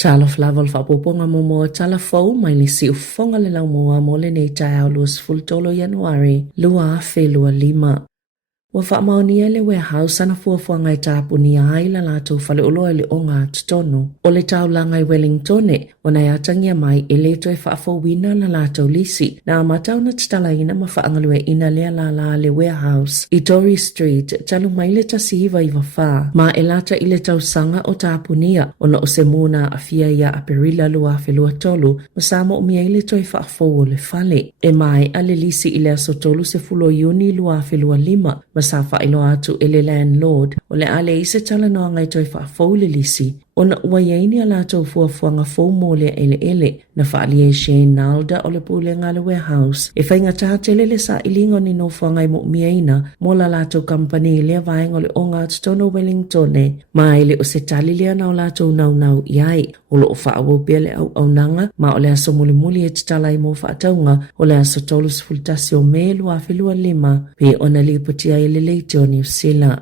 Tala Fou whapoponga momo Tala Fou mai le si ufonga le lau moa mo le nei tai au luas fultolo Januari lua whelua 5. Wa whaamaonia le warehouse ana fuafuanga i tāpuni ai la lātou whale uloa le o ngā tutonu. O le taulanga i Wellington o nei atangia mai e le toi whaafowina la lātou lisi na amatau na tatala ina ma whaangalue ina lea la le warehouse i Tory Street talu mai le tasihiva i wawha. Ma e lata i le tausanga o tāpunia o na o se muna a fia ia a perila lua whelua tolu ma Sāmoa o mia i le toi whaafowo le whale. E mai a le lisi i le aso tolu se fulo iuni lua whelua 5 sa whailo atu ele landlord o le ale i se tala noa ngai toi whaafou le lisi. O na uayaini a lātou fuafuanga fou mō le ele na whaalia Shane Nalda o le pūlenga le warehouse. E whainga tātele le sa ilingo ni no whangai mo miaina mō la lātou company lea vaenga le o ngā tutono Wellington ma ele o se tali lea nao lātou nau iai. O lo o whaawopia le au nanga ma o le aso muli e titalai mō whaataunga o le aso tolus fultasi o me lua whelua 5 pe ona lipotia ele leite o New Zealand.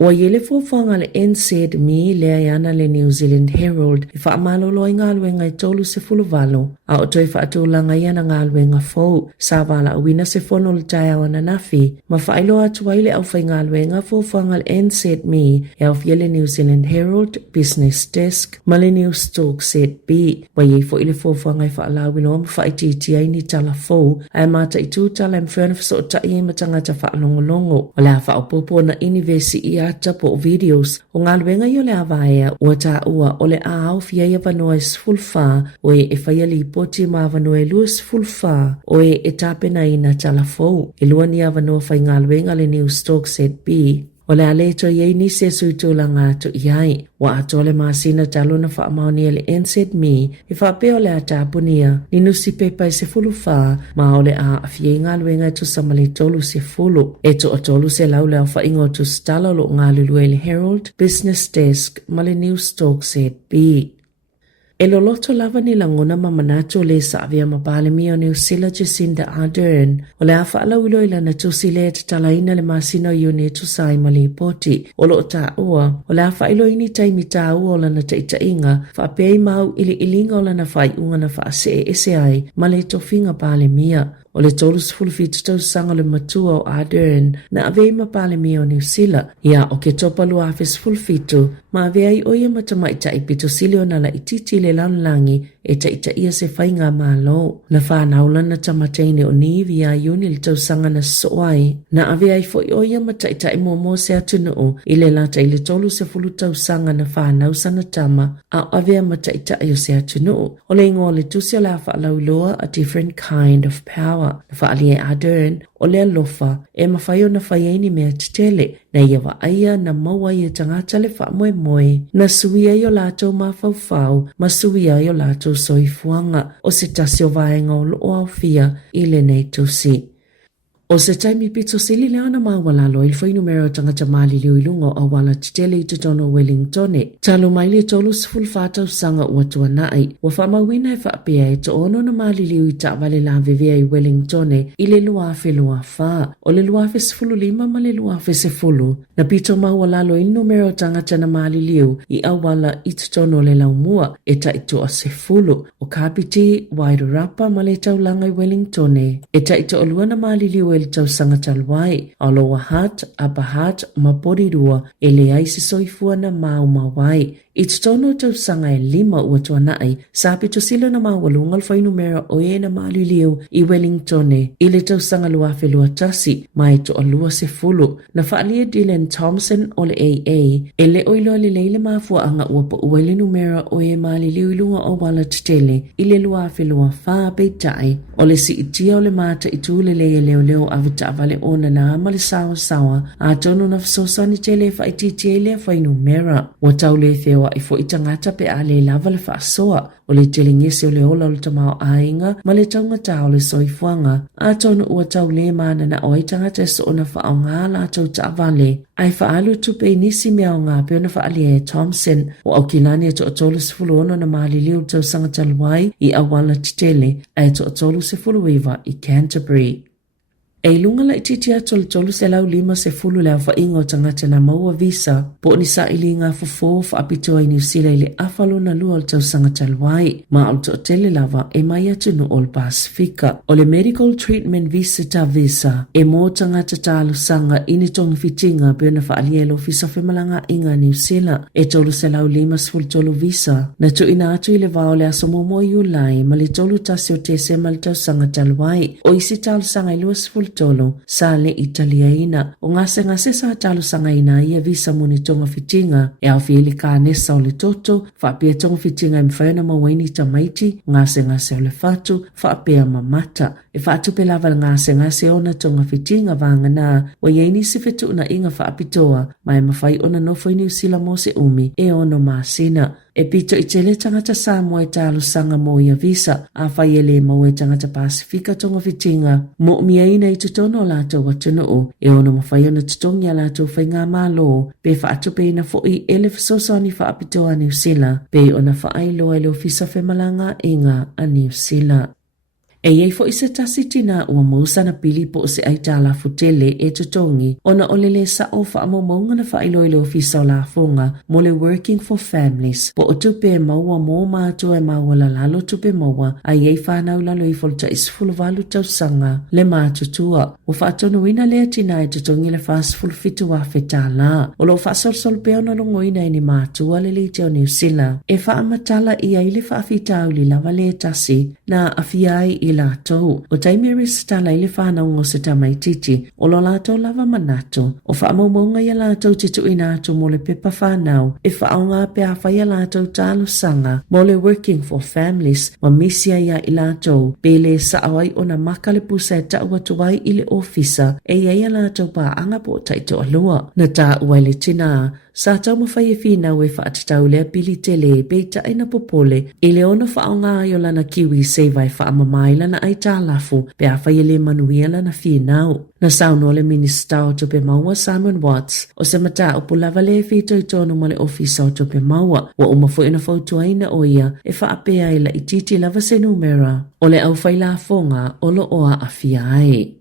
Wa yele fofanga le NZ mi lea yana le New Zealand Herald i whaamalolo i ngāluenga i tolu se fuluvalo. A o toi whaatulanga iana ngāluenga fau, sa wala awina se fono le tai awana nafi, ma whailo atu waile au whai ngāluenga fofanga le NZ mi e au fiele New Zealand Herald, Business Desk, ma le New Stock Set B. Wa ye fo ile fofanga i whaalawilo ma whaititia ni Tala Fou, ai mata i tū tala mwhana fiso ta i matangata whaalongolongo. Wala whaopopo na inivesi i tapo videos o ngā luenga i o le awaea ua tā ua o le au fia ia wanoa e sfulwha o e whaia li poti ma wanoa e lua sfulwha o e tāpena i na Tala Fou. E lua ni a wanoa whai ngā luenga le New Stock Set B. O le aleto iei ni se suitula ngā tu iai. Wa atole maasina talo na whaamaonia le NZ mi e whapeo le atapunia ni nusi pepa i se fulu wha ma o le a awhie ngā luenga e tu samale tolu se fulu. E to o tolu se lau leo whaingo tu stalo lo ngā lulue le Herald, Business Desk ma le New Stock Set B. E loloto lava ni langona mamanato le Savia mapalemi o New Zealand Jacinda Ardern. O le afa ala ulo ila na tusi le tatalaina le masino yune tu sai mali poti. O lo ta ua. O le afa ilo ini taimi ta ua o la na taita inga. Fa pei mau ili ilinga o la na fai unga na fa se ese ai. Male tofinga palemia. O le tolus fulfitu tau sanga le matua o Ardern na avei mapalemi o New Zealand. Ia o ke topa lua afes fulfitu ma avei oia matamaita i pito silio na la ititi le lanlangi e taita ia se whainga malo. Na whanaula na tamateine o nivi a iuni le tau sanga na soai. Na avei fo i oia mataita i momo se atunuu i le lata i le tolu se fulu tau sanga na whanausa na tama a avei mataita i o se atunuu. O le ingo le tusi o la whaalauloa a different kind of power. Na whaalia Ardern o lea lofa e mawhaio na whaiaini mea titele na ia wa aia na maua i tangata le wha moe na suia i o lātou mawhauwhau ma suia i o lātou soifuanga o se tasi o vaenga o loo au fia i le nei tusi. O se taimi pito sili leana mawala lo il foi numero tangata mali liu ilungo a wala titele i tutono Wellington. Talo mai le tolu siful fatau sanga ua tuanai. Wa whamawina e whaapea e to ono na mali liu i ta wale la vivea i Wellington i le luafe luafa. O le luafe sifulu 5 ma le luafe sifulu. Na pito mawala lo il numero tangata na mali liu i awala i tutono le laumua e ta ito a sifulu. O kapiti Wairarapa ma le taulanga i Wellington. E ta ito olua na mali liu le tau sanga talwai, aloha hat, apahat, maporirua, e le aisi soifua na mau mawai. I tutono tau sanga e 5 ua tuanai, sa pito sila na mawalungal fai numera o e na mali liu i Wellington, i le tau sanga luafe lua tasi, mai to a lua se fulu. Na whaalia Dylan Thompson o le AA, e le oilo le leile mafua anga ua po uele numera o e mali liu ilunga o wala tutele, i le luafe lua faa peitai, o le si itia o le mata i tu le lea leo avita vale ona na ama le sawa, a tono na fisosani tele fa ititia le fai numera. Wa tau le theo i fo itangata pe a le lava le whaasoa o le telingese o le ola o le tamao ainga ma le taungata o le soifuanga a tono ua tau le mana na o itangata so ona wha o ngā la tau ta vale ai whaalu tupe nisi mea o ngā peo na whaalia e Thompson o au kilani e to o tolu se fulu ono na maali liu tau sangata luai i awala titele ai to o tolu se fulu iwa i Canterbury. E lunga la ititia tolu se lau 5 se fulu leo fa ingo tangata na maua visa, po ni sa ili ngā fufo fa apitoa i New Zealand ili afalo na lua al tau sanga talwai, ma al to tele lava e mai atu no ol Pasifika. O le medical treatment visa ta visa, e mo tangata talu sanga ini tongi fitinga pio fa alielo fisa femalanga inga New Zealand, e tolu se lau 5 se fulu tolu visa, na tu ina atu ile vao le aso momo iulai, ma le tolu tasio te se mal tau sanga talwai, o isi talu sanga ilua se fulu tolo sa le Italiaina o ngase sa talo sanga ina ia visa muni tonga fitinga e au fiili ka nesa o le toto fa pia tonga fitinga e mwhaina mawaini tamaiti ngase o le fatu fa pia mamata e fa atupe lava ngase ona tonga fitinga vanga na wa yeini sifetu na inga fa apitoa mai mawhai ona nofo i New Zealand mo se umi e ono masina. E pito i tele tangata Sāmoa e talo sanga mo ia visa a whai ele mo e tangata Pasifika tonga fitinga mo mia ina i tutono lato watunu o e ono mawhai ona tutongi a lato whai ngā malo pe wha atupe ina fo i ele fisosani wha apitoa New Zealand pe ona wha ailo e leo fisa whemalanga inga a New Zealand. E iei fo isa tasi tina ua mausa na pili po se ai Tala Fou tele e tutongi ona olele sa o wha amaunga na wha ilo ilo fisa o la fonga mo le working for families po o tupe maua mo mātua e maua la lalo tupe maua a iei whanau lalo i folta isfulu valu tau sanga le mātutua o wha atonu ina lea tina e tutongi le whaasfulu fitu wa whetala o lo wha sol peo na longo ina ni mātua le li teo New Zealand e wha amatala i ai le wha afitau li lava le tasi na afiai i latou o taimiri stala ile whanau se tamaititi o lo latou lava manato o whaamaumaunga ia latou titu ina atu mo le pepa whanau e whaonga pe a whaia latou talo sanga mo le working for families ma misia ia i latou pele saawai o na maka le pusa e tau atuwai ile ofisa e ia latou pa anga po taito alua na ta uaile tina sa tau mawhai e whina we whaatatau lea pili tele peita ina popole e leona whaonga ai o lana kiwi se vai whaamamai lana ai Tala Fou pe a whai le manuia lana whinau. Na sauno le minista o tope maua Simon Watts o se mata o pulava le whito i tonu ma le ofisa o tope maua wa umafo ina fautua ina o ia e whaapea ila i titi lava se numera o le au whaila fonga o lo oa awhia ai.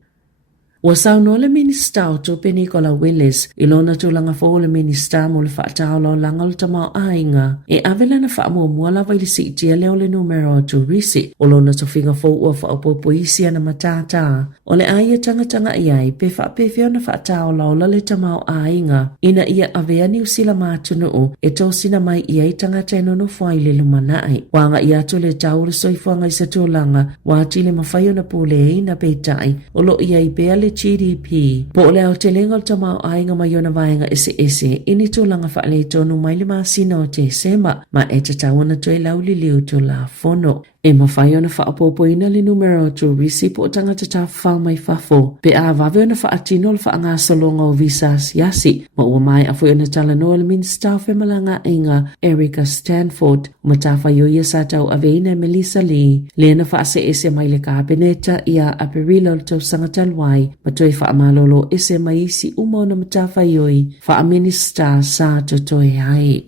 Wa sauno le minista o tope Nicola Willis ilona tulanga fo le minista mo le whaatao lo langal tamau ainga e avela na whaamua mua lava ili si itia leo le numero o turisi o lona tofinga fo ua whaapopo isia na matata o le aia tanga iai pe whaapefeo na whaatao laola le tamau ainga ina ia avea New Zealand mātunu e tosina mai iai tangata e nono fwai le lumanai wanga ia to le tau le soifuanga i sa tūlanga wāti le mawhaio na pule ina peitai o lo iai bea le GDP. Po leo te lengo tamau ainga mayona vaenga ese ini tūlanga whaale tonu mai le māsina o te sema ma e te tawana tue lauli liu tu la fono. E mawhai ona whaapopo ina le numero tu risi po tangata ta whao mai whafo. Pe a wawe ona whaatino le whaanga solonga o visas yasi. Ma ua mai a fwy ona tala noa le minsta o whemalanga inga Erica Stanford. Ma ta whaio ia sa tau aveina Melissa Lee. Le na whaase ese mai le kabineta ia a perilo le tau sangatalwai. Ma toi whaamalolo ese mai isi uma ona ma ta whaioi. Wha minista sa totoe ai.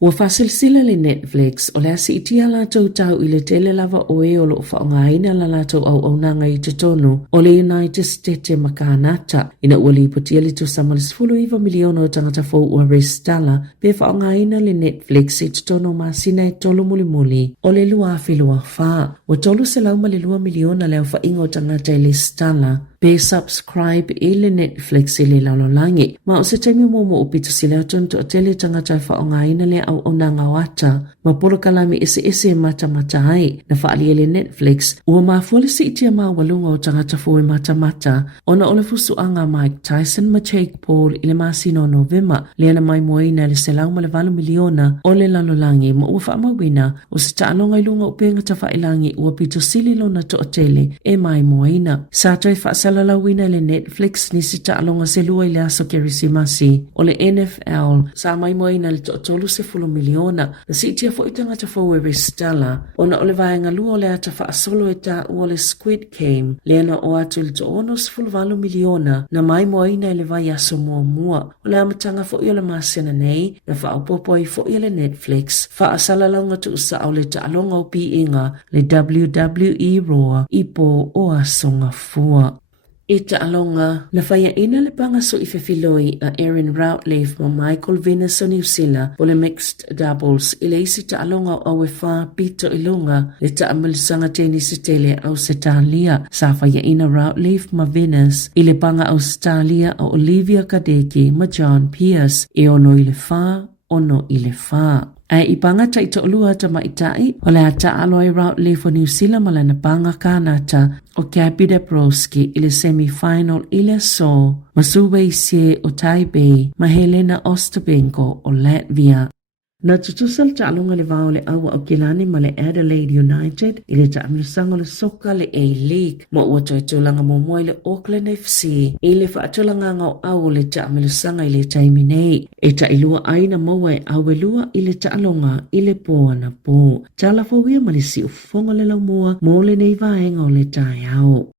Ua whasilsila le Netflix o lea si itia latou tau i le tele lava oe o lo whaongaina la latou au nanga i te tonu o le United States makanata. Ina ua li potia li tu samalisfulu iwa miliono o tangata fo ua restala pe whaongaina le Netflix i te tonu masina e tolu muli o le lua awhilua wha. Ua tolu se lauma le 2 miliona leo whainga o tangata i le stala. Pe subscribe i le Netflix i le laulolangi. Ma o se taimi momo upito si leo tonto o tele tangata e whaongaina le au nanga wata. Ma polo kalami ese mata ai. Na whaali le Netflix. Ua mafuale si itia maa walunga o tangata fo e mata. Ona ole fusu anga Mike Tyson ma Jake Paul i le masino November. Leana mai moina le se lauma le 2 miliona o le laulolangi. Ma ua whaamawina o se taalonga ilunga upenga ta whailangi ua pito sili lona to o tele e mai moina. Sa toi whaasalala wina le Netflix ni si taalonga se lua i le aso kerisimasi. O le NFL sa mai moina le to o tolu se 10 miliona. Na si itia fo itanga ta fo e restala. Ona ole vaenga lua le ata wha asolo e ta ua le Squid Game. Leana o atu le to ono se 10 miliona. Na mai moina le vai aso mua. O le amatanga fo i ole masena nei. Na wha upopo i fo i le Netflix. Wha asala launga tu usa au le ta alonga upi inga le WWE Raw. Ipo o asonga fua. Ita alonga na faya ina le panga so ifefiloi a Erin Routleaf ma Michael Venus o New Zealand o le mixed doubles ile isi ta alonga o wefa pito ilonga le ta amalisanga tennis tele Australia sa faya ina Routleaf ma Venus ile panga Australia o Olivia Kadeke ma John Pierce e ono ile fa ono ile fa. Ai ipanga ta ito olua ta maitai o le ata aloi Routleaf o New Zealand ma le na panga kanata o Gabby Dabrowski ile semi-final ile so masuwe isie o Taipei ma Helena Ostapenko o Latvia. Na tutusal ta alunga le vao le awa o kilani ma le Adelaide United ile ta amilusanga le soka le A-League ma ua toi tulanga momoy le Auckland FC ile fa atulanga ngau awu le ta amilusanga ile taiminei e ta ilua aina maua e awelua ile ta alunga ile poa na po Tala Fou ia malisi ufonga le lau mua mo le nei vaenga o le tai au.